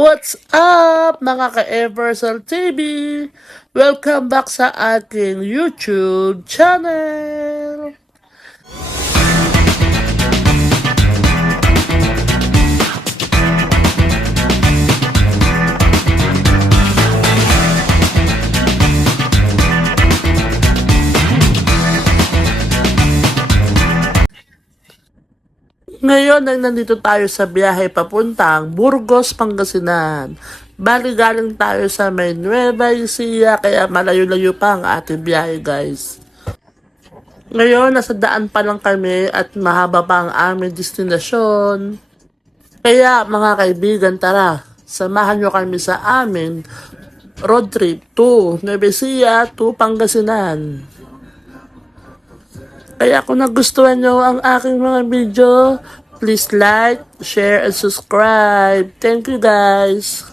What's up mga ka-Eversol TV? Welcome back sa aking YouTube channel! Ngayon ay nandito tayo sa biyahe papuntang Burgos, Pangasinan. Bali galing tayo sa may Nueva Ecija kaya malayo-layo pa ang ating biyahe guys. Ngayon nasa daan pa lang kami at mahaba pa ang aming destinasyon. Kaya mga kaibigan tara, samahan nyo kami sa amin road trip to Nueva Ecija to Pangasinan. Kaya kung nagustuhan nyo ang aking mga video, please like, share, and subscribe. Thank you guys!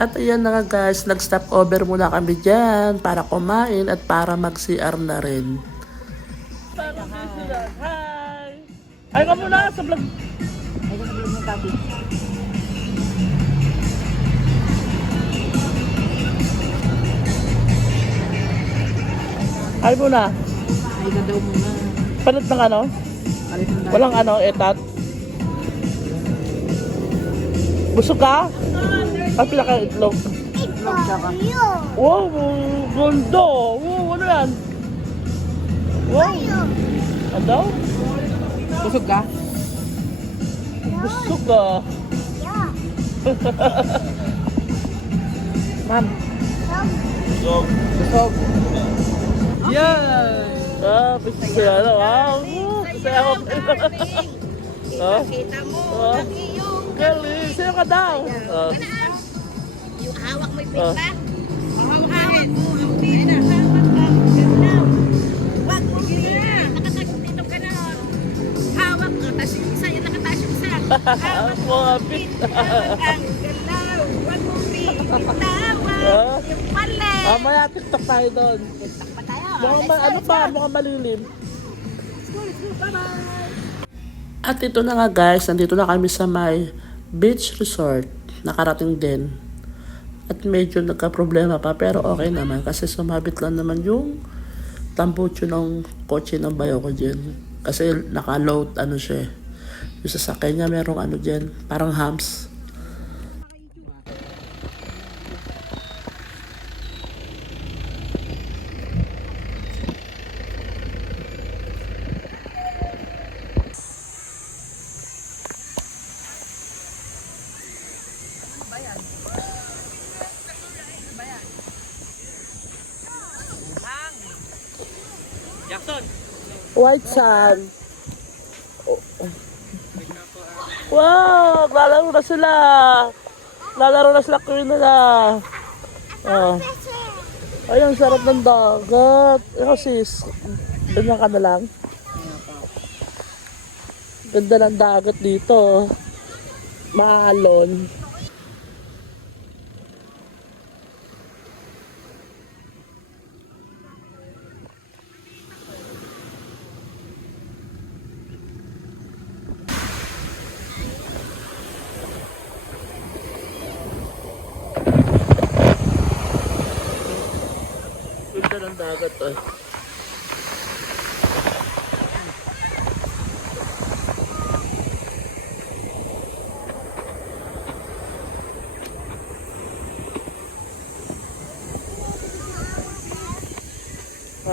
At ayan na nga guys, nag-stop over muna kami dyan para kumain at para mag-CR na rin. Hi! Ay ka muna sa vlog! Ay ka sa vlog ng tabi. Ay muna! Ay ka daw muna. Palit ng ano? Alit ng dati. Walang ano, etat? Busog ka? Ay pila ka itlog? Vlog siya ka. Wow, ganda! Wow, ano yan? Wow! Ano daw? Busog ka? Busog ka! Ma'am. Busog. Yan! Ah, busog ka na. Wow! Saya ko. Oh? Kita mo, Oh? lagi yung, Galing! Sino ka daw? Oh. yung hawak mo yung Oh. pinta. Hawakan mo, ang pinta. Hawak ka, ganda. Wag mo pinta. Nakatagtitong ka na. Hawak ka, tapos yung isa, yung nakataas yung isa. Hawak mo ang pinta. Hawak ang galaw. Wag mo pinta. Oh. Yung pala. Mamaya TikTok tayo doon. Pa tayo. Ano pa? Mukhang malilim. Let's go, bye-bye. At ito na nga guys, nandito na kami sa may beach resort. Nakarating din. At medyo nagka-problema pa pero okay naman kasi sumabit lang naman yung tambucho ng kotse ng bayo ko dyan. Kasi naka-load ano siya. Yung sasakyan niya merong ano dyan, parang humps. Jackson! White sand. Wow! Lalaro na sila. Lalaro na sila Queen nila. Oh. Ayun, sarap ng dagat. Ikaw sis, ganyan ka na lang. Ganda ng dagat dito. Maalon. Ganda ng dagat eh.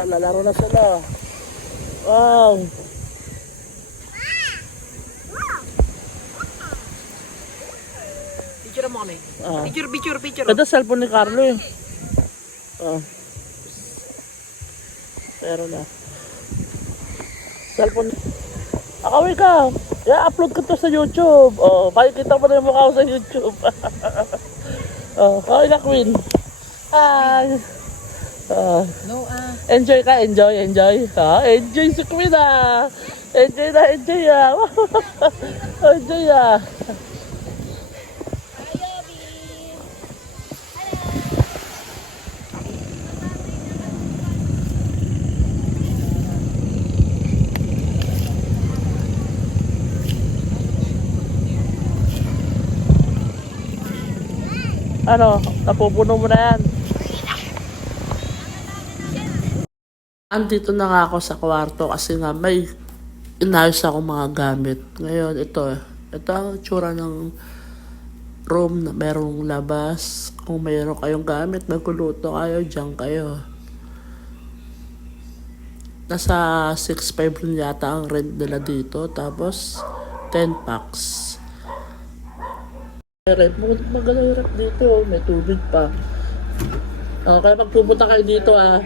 Lalaro na sila. Wow. Picture mo kami. Ah. Picture. Ganda cellphone ni Carlo eh. Oh. Pero na. Cellphone. Akawin ka. I-upload ko to sa YouTube. Oh, pakikita mo na yung mukha ko sa YouTube. Oh, kawin ka Queen. Hi. Oh. No, Enjoy ka, enjoy. Ha? Enjoy si Queen ah. Enjoy ah. Enjoy ah. Ano, napupuno mo na yan. Andito na nga ako sa kwarto kasi nga may inayos ako mga gamit. Ngayon, ito ang tsura ng room na merong labas. Kung mayroon kayong gamit, magkuluto kayo, dyan kayo. Nasa 6.5 rin yata ang rent nila dito. Tapos, 10 packs. Maganda yung rep dito, may tubig pa. Okay, magpupunta kayo dito ah.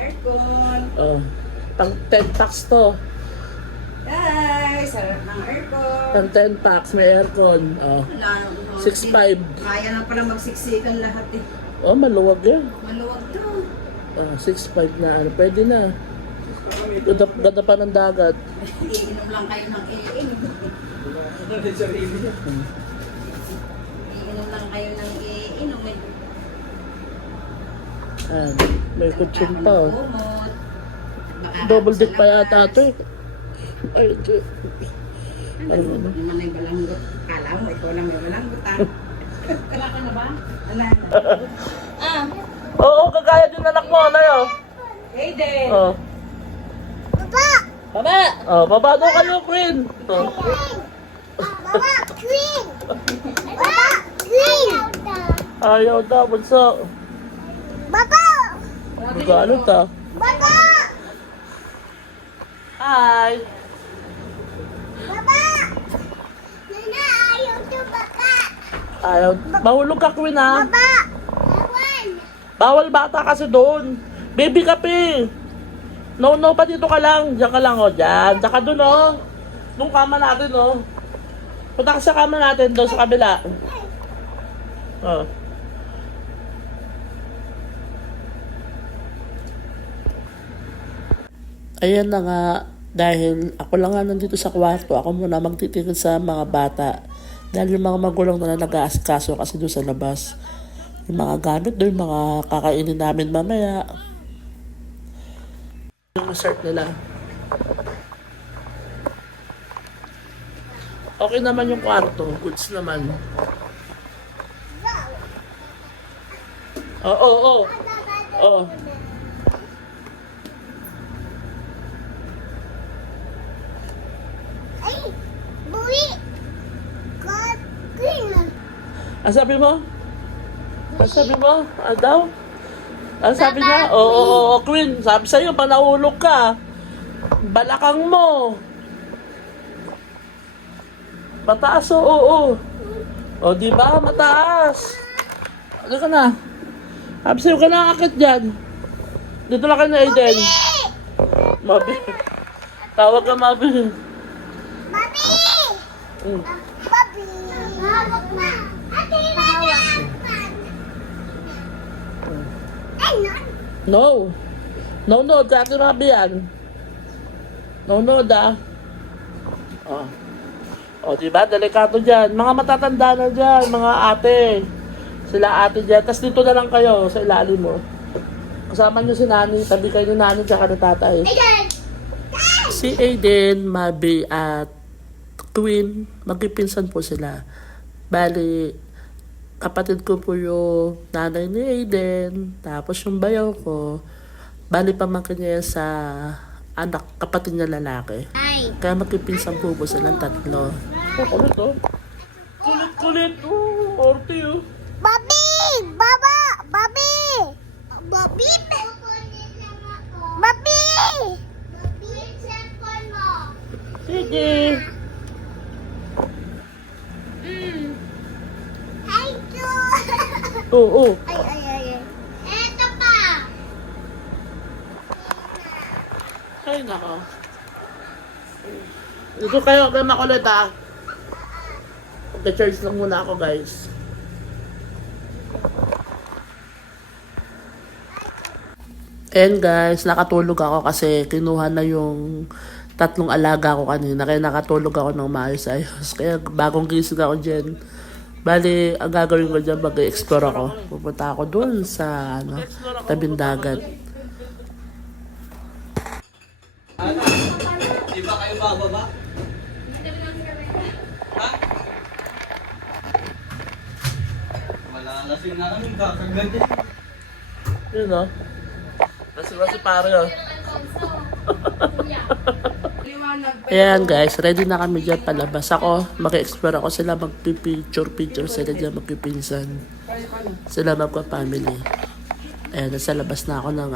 Oh, pang 10 packs to. Guys, sarap ng aircon. Pang 10 packs, may aircon. Oh, 6.5. Kaya na pala magsiksikan lahat eh. Oh, maluwag yan. Maluwag to. Oh, 6.5 na ano, pwede na. Ganda pa ng dagat. Iinom lang kayo ng iinom. Iinom lang kayo ng iinom eh. Ayan, may kutsyon pa oh. Kumot. Baka Double deck pa sa yata labas. ito eh. Ay, ito. Ano naman ay balanggot? Kala mo, ikaw lang may balanggot ah. Wala ka na ba? Wala na. Oo, kagaya din anak mo, ano yun? Aiden! Oh. Baba! Oh, baba daw kayo, Queen. Oh. Baba, green! Baba, green! Ayaw daw, bunso. Baba! Magalit ah. Baba! Hi! Baba! Nana, ayaw to baba! Ayaw. Mahulog ka, Queen ah. Baba! Ewan! Bawal bata kasi doon. Baby kape. No, pa dito ka lang. Diyan ka lang, oh. Diyan. Diyan ka doon, oh. Nung kama natin, oh. Punta ka sa kama natin doon sa kabila. Oh. Ayan na nga, dahil ako lang nga nandito sa kwarto, ako muna magtitigil sa mga bata. Dahil yung mga magulang na nag-aasikaso kasi doon sa labas. Yung mga gamit doon, yung mga kakainin namin mamaya. Yung resort nila. Okay naman yung kwarto, goods naman. Oo. Ay! Buwi! God, green! Ang sabi mo? Ang sabi mo? Ano daw? Ang sabi niya? Oo, Queen. Sabi sa'yo, panahulog ka. Balakang mo. Mataas, oo. O, di ba? Mataas. Ano ka na? Sabi sa'yo ka na akit dyan. Dito lang ka na, Aiden. Mabi. Tawag ka, Mabi. Babi! Mm. Babi! Hawak na! Ate, hawak! Ay, no! No. No, Ate Mabi yan. No, Oh, diba? Delikado dyan. Mga matatanda na dyan, mga ate. Sila ate dyan. Tapos dito na lang kayo sa ilalim mo. Kasama nyo si Nani. Tabi kayo ni Nani tsaka ni tatay. Ayan! Si Aiden, Mabi at Twin, magpipinsan po sila. Bali, kapatid ko po yung nanay ni Aiden. Tapos yung bayaw ko. Bali, pamangkin niya sa anak, kapatid niya lalaki. Ay! Kaya magpipinsan po silang tatlo. Oh, kulit oh. Kulit. Oh, orti oh. Babi! Baba! Babi! Babi! Babi! Babi, cellphone mo. Sige. Thank you! Oo. Ay. Eto pa! Ay, nako. Dito kayo, kayo makulit ah. Mag-charge lang muna ako, guys. And guys, nakatulog ako kasi kinuha na yung 3 alaga ko kanina. Kaya nakatulog ako ng maayos-ayos. Kaya bagong gising ako dyan. Bali, ang gagawin ko dyan, mag-explore ako. Pupunta ako dun sa tabing dagat. Di ba kayo bababa? Ha? Malalasing na kami, kakagat eh. Yun o. Kasi pare o. Ayan guys, ready na kami dyan palabas. Ako, mag-explore ako sila, magpipicture sila dyan, magpipinsan. Sila magpa-family. Ayan, nasa labas na ako ng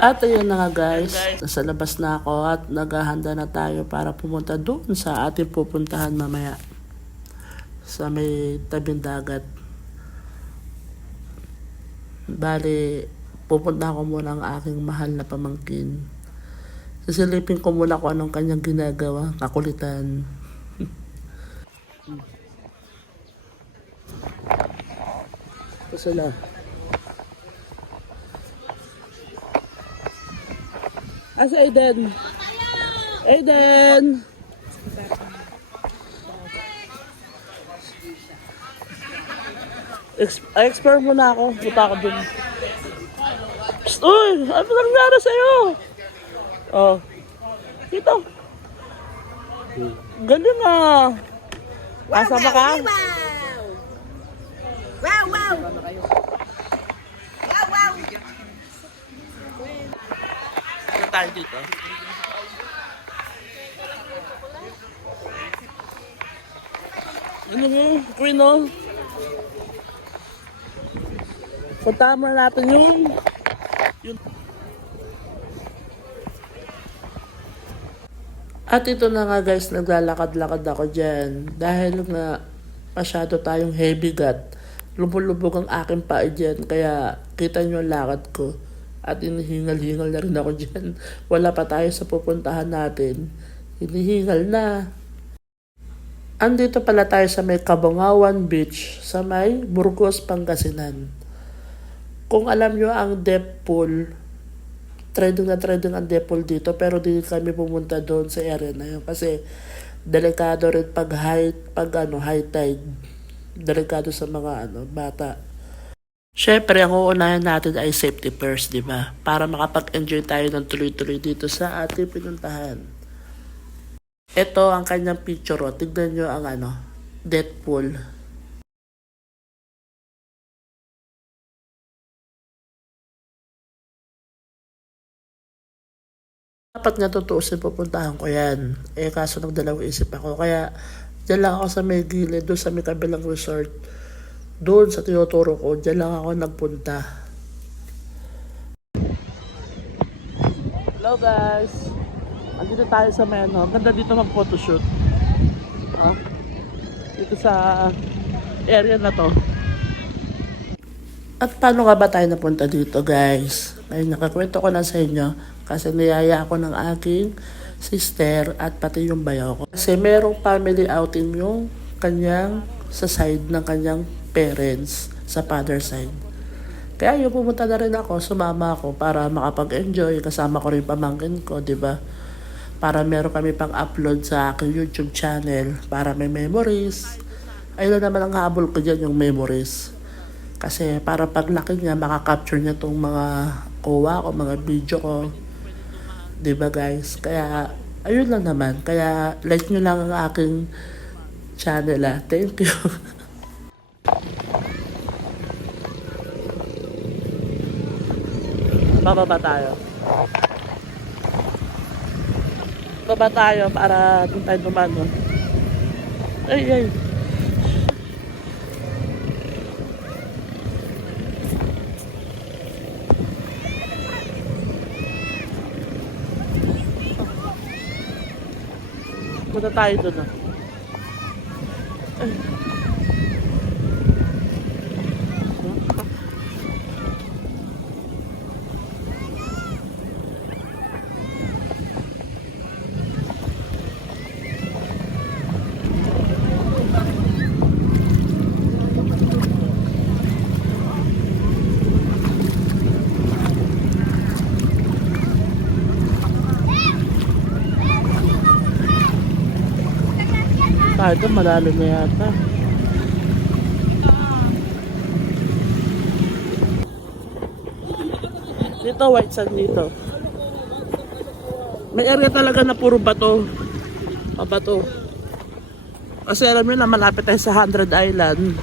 At ayun na nga guys, nasa labas na ako at naghahanda na tayo para pumunta doon sa ating pupuntahan mamaya. Sa may tabing dagat. Bali, pupunta ko muna ang aking mahal na pamangkin. Sisilipin ko muna kung anong kanyang ginagawa, kakulitan. Ito sila. Asa Aiden? Aiden! Explore muna ako. Punta ako dun. Psst, uy! Ano nangyari sa'yo? Oh. Dito. Galing ah. Kasama ka? Wow! Ano tayo dito? Ano mo? Queen oh. Puntahan mo natin yung At ito na nga guys, naglalakad-lakad ako dyan. Dahil na masyado tayong heavy gut, lubog-lubog ang aking paa dyan. Kaya kita nyo ang lakad ko. At hinihingal-hingal na rin ako dyan. Wala pa tayo sa pupuntahan natin. Hinihingal na. Andito pala tayo sa may Cabongawan Beach, sa may Burgos, Pangasinan. Kung alam nyo ang depth pool, trading ang depth pool dito, pero di kami pumunta doon sa area na yun kasi delikado rin pag high tide. Delikado sa mga bata. Syempre, ang uunahin natin ay safety first, di ba? Para makapag-enjoy tayo ng tuloy-tuloy dito sa ating pinuntahan. Ito ang kanyang picture, oh. Tignan nyo ang depth pool. Dapat nga tutuusin pupuntahan ko yan. Kaso nagdalawang isip ako. Kaya dyan lang ako sa may gilid, doon sa may kabilang resort. Doon sa tinuturo ko, dyan lang ako nagpunta. Hello guys! Andito tayo sa may ganda dito mag-photoshoot. Dito sa area na to. At paano nga ba tayo napunta dito guys? Ay nakakwento ko na sa inyo. Kasi niyaya ako ng aking sister at pati yung bayaw ko. Kasi merong family outing yung kanyang sa side ng kanyang parents sa father side. Kaya yung pumunta na rin ako, sumama ako para makapag-enjoy. Kasama ko rin pamangkin ko, di ba? Para meron kami pang upload sa aking YouTube channel para may memories. Ayun na naman ang habol ko dyan, yung memories. Kasi para paglaki niya, makakapture niya tong mga kuha ko, mga video ko. Diba guys? Kaya, ayun lang naman. Kaya, like nyo lang ang aking channel Thank you. Bababa tayo. Baba tayo para doon tayo dumano. Ay, ay. Punta tayo doon ah. Ay. Ito malalim na yata. Dito white sand dito. May area talaga na puro bato. Pabato. Kasi alam niyo na malapit tayo sa 100 Island.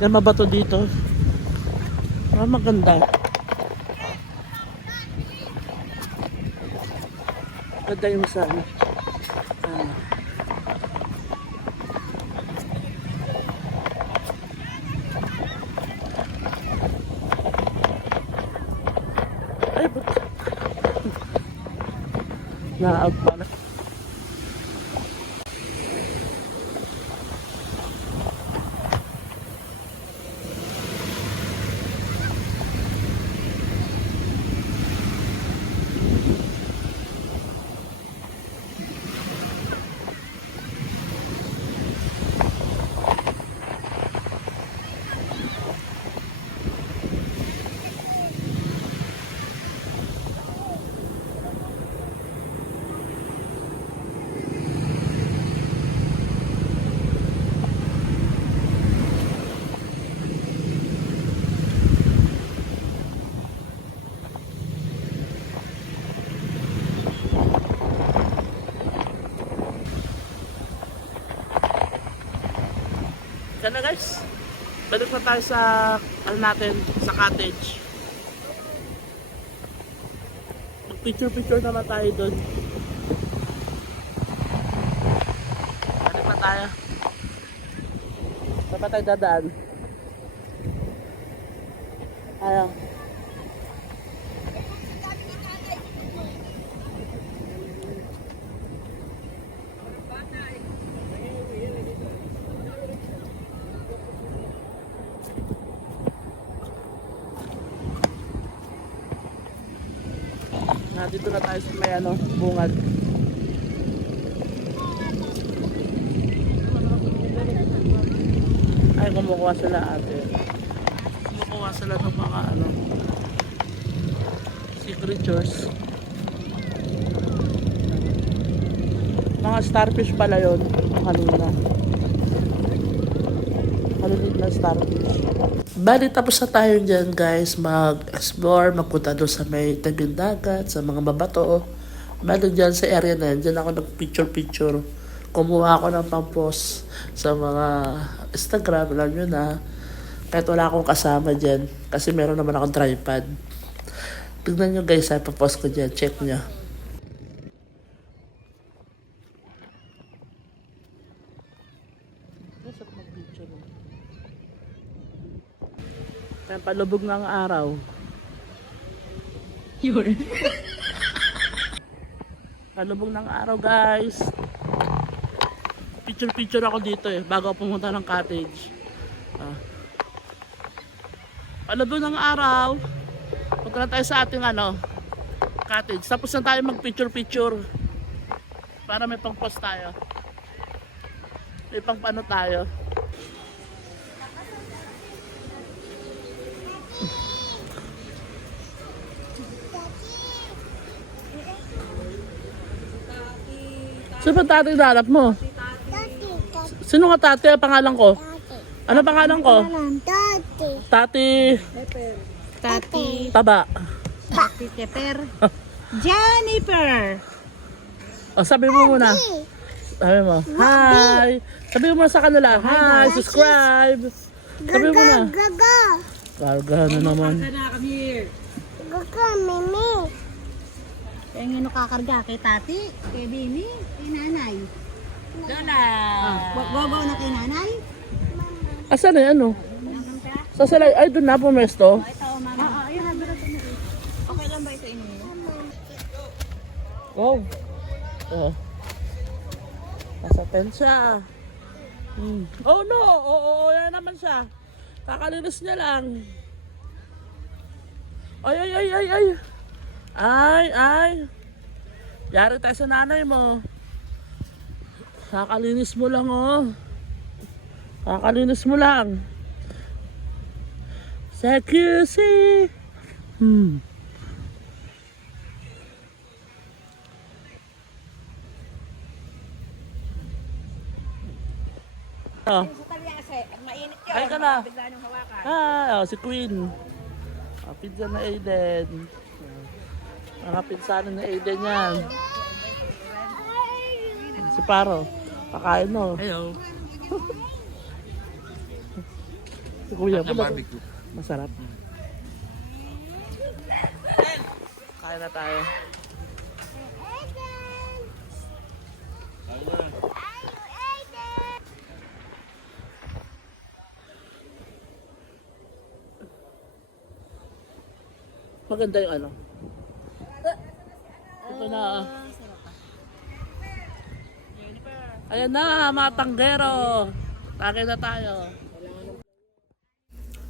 Yan mabato dito. Maganda. Ganda yung sana. Ay, ba't? Na-out pala. Yan na guys, balik na tayo sa natin, sa cottage. Mag picture naman tayo doon. Balik na tayo. Saan ba tayo dadaan? Ayaw. Dito na tayo sa may bungad. Ay, kumukuha sila ate. Kumukuha sila ng mga sea creatures. Mga starfish pala yun. Kanina. Maliliit na starfish. Bali, tapos na tayo dyan guys, mag-explore, magpunta doon sa may tabing dagat, sa mga babato. Bali dyan sa area na yan, dyan ako nag-picture. Kumuha ako ng pang-post sa mga Instagram, alam nyo na. Kahit wala akong kasama dyan, kasi meron naman akong tripod. Tignan nyo guys, pa-post ko dyan, check nyo. Kaya palubog ng araw. Yun. Palubog ng araw guys. Picture ako dito bago ako pumunta ng cottage. Palubog ng araw. Punta na tayo sa ating cottage. Tapos na tayo mag-picture-picture. Para may pang-post tayo. May pang-ano tayo. Sino ba tatay nanap mo? Tati, tati, Sino nga tatay? Ang pangalan ko? tati. Ano pangalan ko? Tati. Tati Tati. Taba. Tati Teper. Jennifer. O, sabi mo muna. Sabi mo. Hi. Sabi mo muna sa kanila. Hi. Subscribe. Sabi mo muna. Gaga. Karga na naman. Gaga, Mimi. Kaya nga kakarga kay tati, kay Bini, kay nanay. Lola. Gogo na kay nanay. Asan na yan, ano? Sa salay. Ay, doon na pumesto. Okay lang ba ito inumin mo? Wow. Oh. Nasa tent siya. Oh no! Oo, yan naman siya. Kakalinis niya lang. Ay, ay, ay, ay, ay. Ay, ay. Yari tayo sa nanay mo. Kakalinis mo lang, oh. Kakalinis mo lang. Security. Oh. Mainit yun. Ay ka na. Bigla niyong hawakan. Ah, oh, si Queen. Oh, pizza na Aiden. Mga pinsano na Aiden yan. Si Paro. Kakain mo. Hello. Si Kuya po. Masarap. Kain na tayo. Maganda yung ano. Ito na. Ayan na, mga tanggero. Kain na tayo.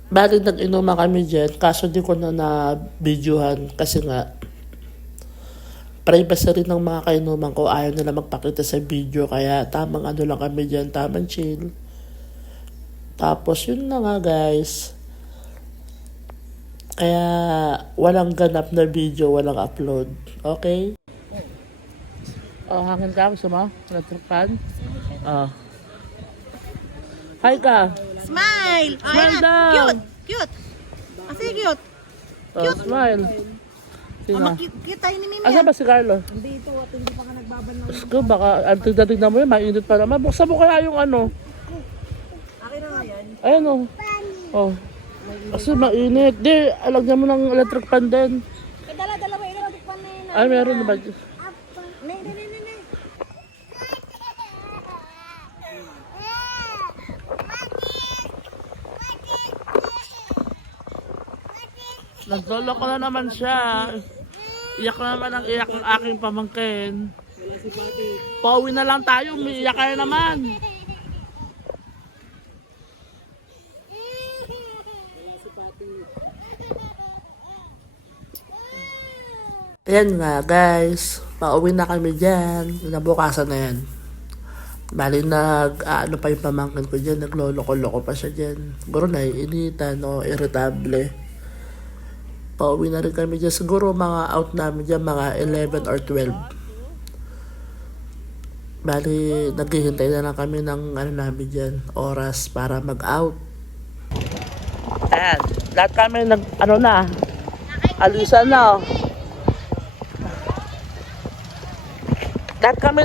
Bali nag-inuman kami dyan, kaso di ko na na-videohan kasi nga privacy rin ng mga kainuman ko, ayaw nila magpakita sa video, kaya tamang ano lang kami dyan, tamang chill. Tapos yun na nga guys, kaya walang ganap na video, walang upload, okay? Oh, hangin ka, gusto mo? Natrapan? Oh. Hi ka! Smile! Smile daw! Cute! Cute! Kasi cute! Oh, smile. Sino? Cute tayo ni Mimi. Asa ba si Carlo? Dito at hindi pa ka nagbabanaw. Ko baka tignan mo yun, mainit pa naman. Buksan mo kaya yung ano. Akin na nga yan. Ayun oh. Oh. Kasi mainit. Di, alagyan mo ng electric fan din. Eh, dala-dala mo electric fan na yun. Ay, meron na ba? Nay. Nagloloko na naman siya. Iyak na naman ang iyak ng aking pamangkin. Pauwi na lang tayo, umiiyak ka na naman. Ayan nga guys, pauwi na kami dyan. Nabukasan na yan. Bali ano pa yung pamangkin ko dyan, nagloloko-loko pa siya dyan. Siguro naiinitan o irritable. Pauwi na rin kami dyan. Siguro mga out namin dyan, mga 11 or 12. Bali, naghihintay na lang kami ng ano namin dyan, oras para mag-out. Ayan, lahat kami alisan na. Lahat kami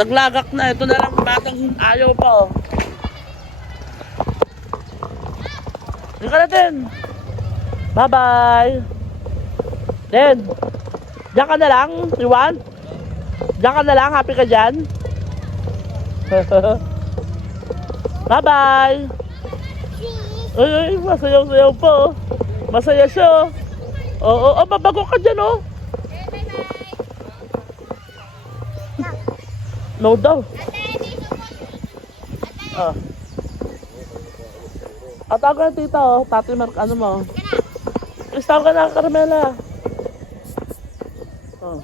naglagak na. Ito na lang batang ayaw pa. Oh. Hindi ka na din. Bye-bye. Then, diyan ka na lang, Iwan. Diyan ka na lang, happy ka dyan. Bye-bye. Ay, masayaw-sayaw po. Masaya siya. Oo, babago ka dyan, oh. No daw. At ako na tita, oh. Tati Mark, ano mo? Please tawag ka na, Carmela. Oh.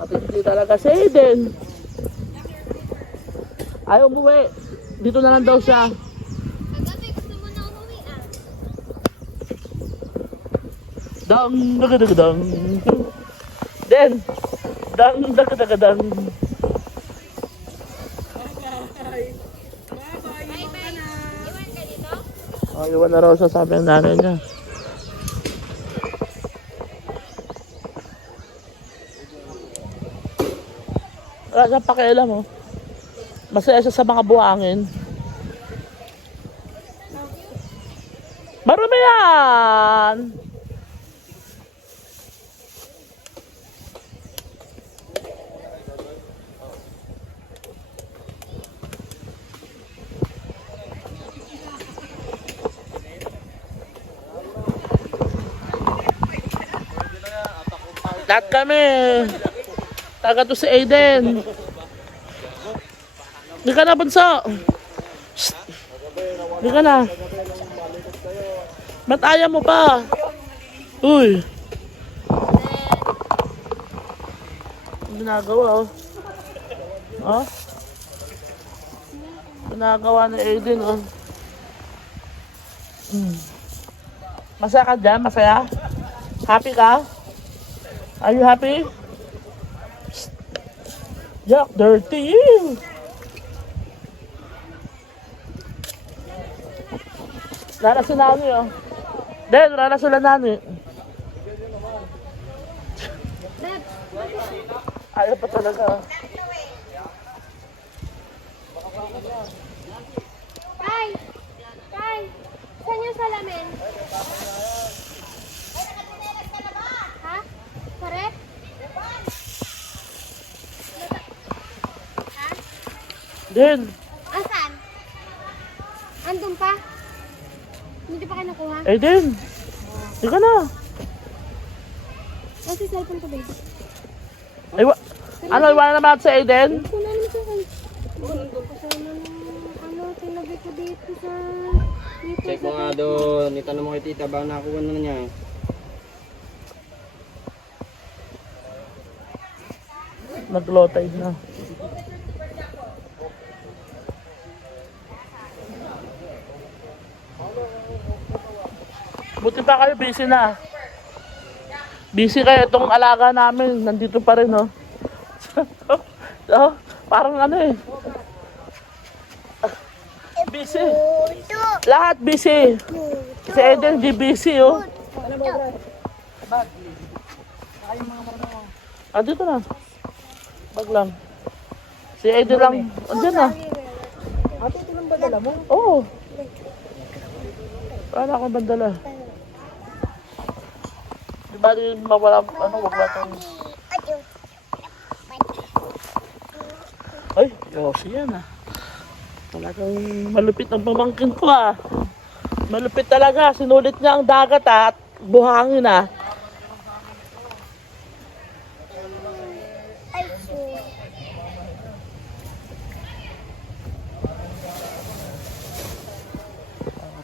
At hindi talaga si Aiden. Ayaw umuwi. Dito na lang daw siya. Kagabi, gusto mo na umuwi ah. Dang dang. Den. Dang dang. Bye-bye. Iwan ka dito? Oh, iwan na raw siya, sabi ng nanay niya. Wala siyang pakialam, oh. Masaya siya sa mga buhangin. Marami yan! Lahat kami. Taga to si Aiden. Hindi ka na, bunso. Shh. Hindi ka na. Ba't ayaw mo pa? Uy. Ang ginagawa, oh. Oh? Ginagawa ni Aiden, oh. Masaya ka dyan? Masaya? Happy ka? Are you happy? Yuck, dirty. Rara si Nani, oh. Den, rara sila Nani. Ayaw pa talaga, oh. Tay! Tay! Saan yung salamin? Ha? Correct? Ha? Den, Asan? Andun pa? Hindi pa kayo nakuha? Aiden. Hindi ka na. Kasi cellphone ko, baby. Ay, ano, iwanan naman natin si Aiden? Kung namin sa kasama ng tinabi ko dito sa... Dito Check mo nga doon. Itanong mo kay tita ba nakuha na niya. Nag-low tide na. Buti pa kayo, busy na. Busy kayo, itong alaga namin, nandito pa rin, oh. So, parang ano eh. Busy. Lahat busy. Si Eden, di busy, oh. Ah, dito na. Bag lang. Si Eden lang, andyan na. Ate, ito lang ba dala mo? Oo. Wala akong bandala. Di ba rin mawala, ano, wag natin. Ay, Yossi yan ah. Talagang malupit ang pamangkin ko ah. Malupit talaga, sinulit niya ang dagat at buhangin ah.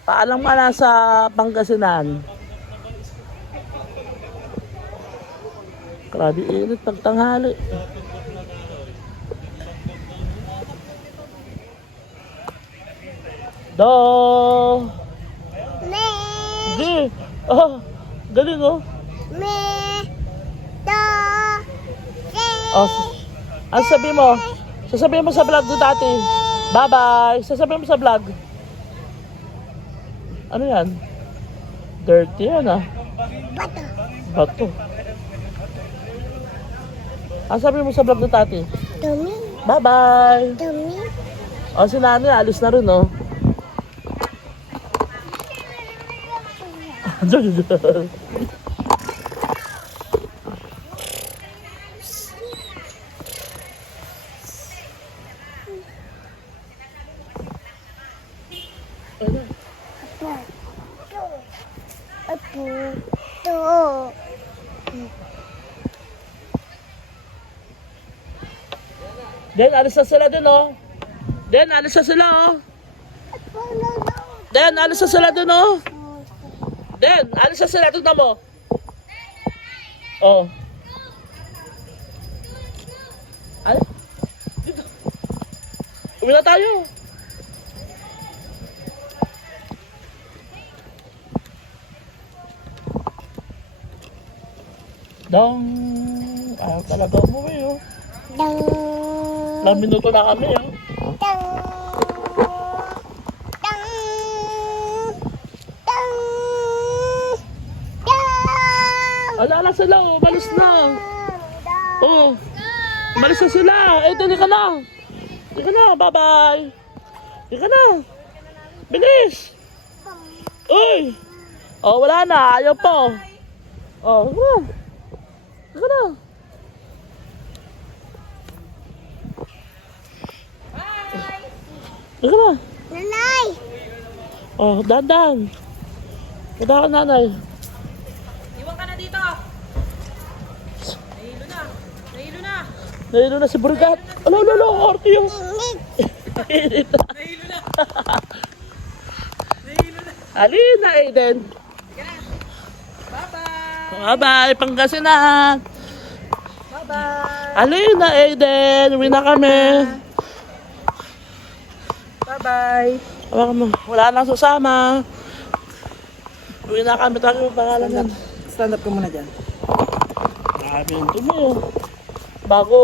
Paalang mala sa Pangasinan. Grabe init pagtanghali. Do. Me, G. Oh, galing oh. me, do, se, Oh, ano sabihin mo? Sasabihin mo sa vlog ko dati. Bye-bye. Sasabihin mo sa vlog. Ano yan? Dirty yan ah. bato, Bato. Ano sabihin mo sa vlog ko dati? dumi, Bye-bye. dumi. O si Nani, alis na rin oh. Apo, to. Den, alis na sila din oh. Den, alis na sila oh. Den, alis na sila din oh. Den, alis na sila. Tignan mo. Oh. Ay. Dito. Uwi na tayo. Dang. Ayaw talaga umuwi, oh. Dang. Ilang minuto na kami, oh. Dang. Dang. Dang. Dang. Ala sila, oh. Malis na. Oh. Malis na sila. Eh, dali ka na. Dali ka na. Bye-bye. Dali ka na. Bilis. Uy. Oh, wala na. Ayaw po. Oh, wala. Dali ka na. Dali ka na. Nanay. Oh, dandan. Kada ka, nanay. Iwan ka na dito. Nahilo na. Nahilo na. Nahilo na si Burgat. Alo, orti yung. Nahilo na. Nahilo na. Alina, Aiden. Bye-bye. Bye-bye, Pangasinan. Bye-bye. Alina, Aiden. Uwi na kami. Bye-bye. Wala nang susama. Uwi na kami tayo pangalan yan. Stand up ka muna dyan. Sabi ito mo. Bago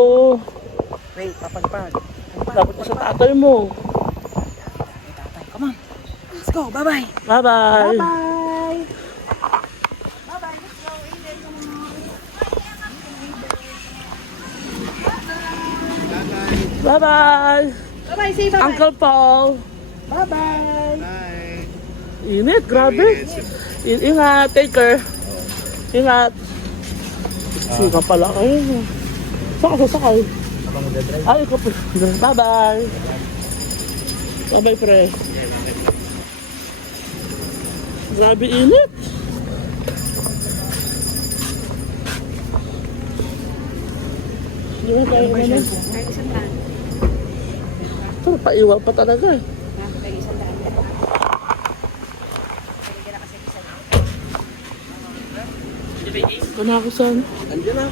Wait, papagpag. dapat mo sa tatay mo. Tatay, come on. Let's go. Bye-bye. Bye-bye. Bye. Bye-bye. Bye-bye. Say bye-bye. Uncle Paul. Bye-bye. Init, grabe. Ingat, take care. Ingat. Sika pala kayo. Sakay. Ay, ikaw pa. Bye-bye. Bye-bye, pre. Grabe init. Di ba tayo naman? Ito, paiwa pa talaga. Kana ako saan? Andiyan na.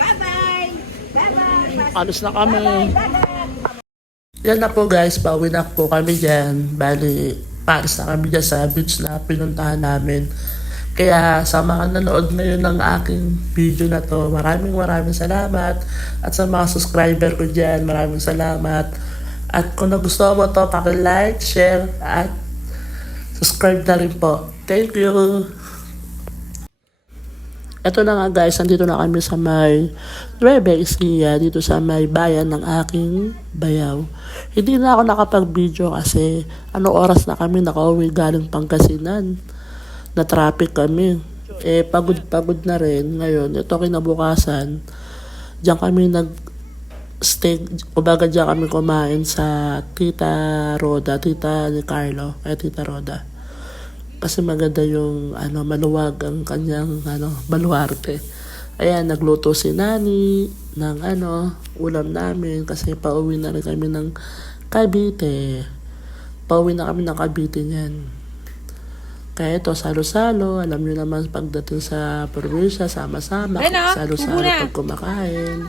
Bye-bye. Bye-bye. Alis na kami. Yan na po guys, pauwi na po kami dyan. Bali, paalis na kami dyan sa beach na pinuntahan namin. Kaya sa mga nanood ngayon ng aking video na to, maraming salamat. At sa mga subscriber ko dyan, maraming salamat. At kung nagustuhan mo to, paki-like, share, at subscribe na rin po. Thank you! Ito na nga guys, nandito na kami sa may Nueva Ecija, dito sa may bayan ng aking bayaw. Hindi na ako nakapag-video kasi oras na kami nakauwi galing Pangasinan. Na traffic kami. Pagod na rin. Ngayon, ito kinabukasan, diyan kami nag-stay, kumbaga diyan kami kumain sa Tita Roda, Tita ni Carlo, Tita Roda. Kasi maganda yung maluwag ang kanyang baluarte. Ayan, nagluto si Nani ng ulam namin kasi pauwi na rin kami ng Cavite. Pauwi na kami ng Cavite niyan. Kaya ito, salo-salo. Alam nyo naman pagdating sa probinsya, sama-sama. Salo-salo pag kumakain.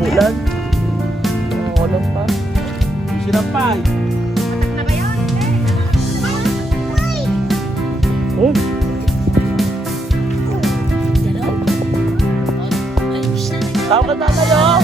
Ulan? Ulan pa. Sinampay. Oh. Tawag ka na kayo.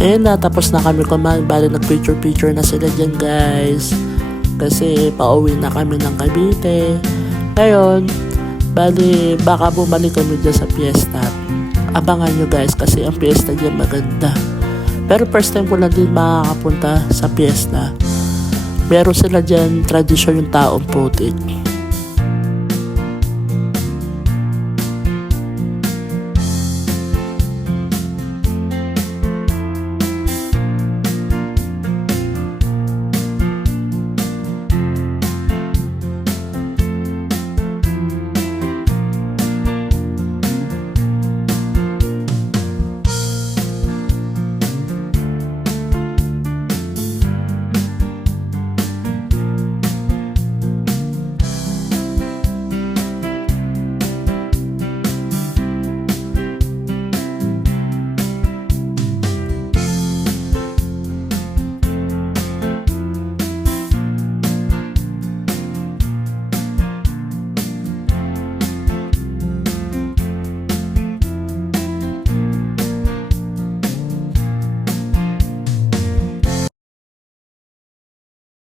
Ayun na, tapos na kami kumain. Bali, nag-picture na sila dyan, guys. Kasi pauwi na kami ng Cavite. Ngayon, bali, baka bumalik kami dyan sa fiesta. Abangan nyo, guys, kasi ang fiesta dyan maganda. Pero first time ko lang din makakapunta sa fiesta. Meron sila dyan tradisyon yung taong putik.